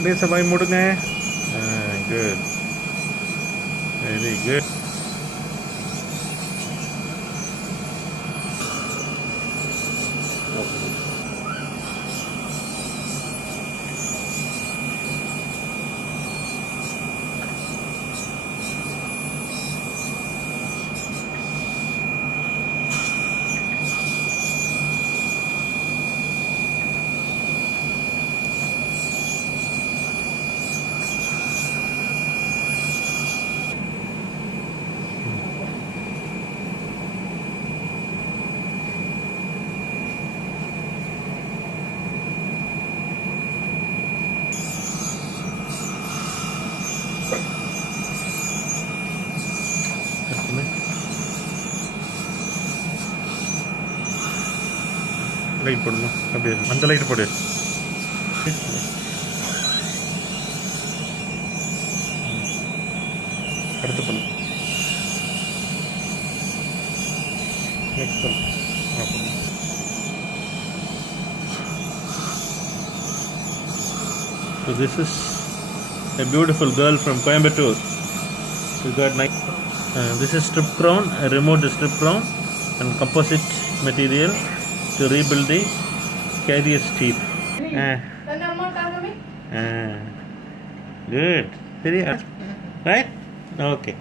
Please sabay mudunga. Good. Very good. Light போடுமா அப்படியே அந்த லைட் போடு. அடுத்து பண்ணு. நெக்ஸ்ட் பண்ணு. So this is a beautiful girl from Coimbatore. We got nice. This is strip crown. I removed the strip crown and composite material to rebuild the carrier's teeth. Good. Right? Okay.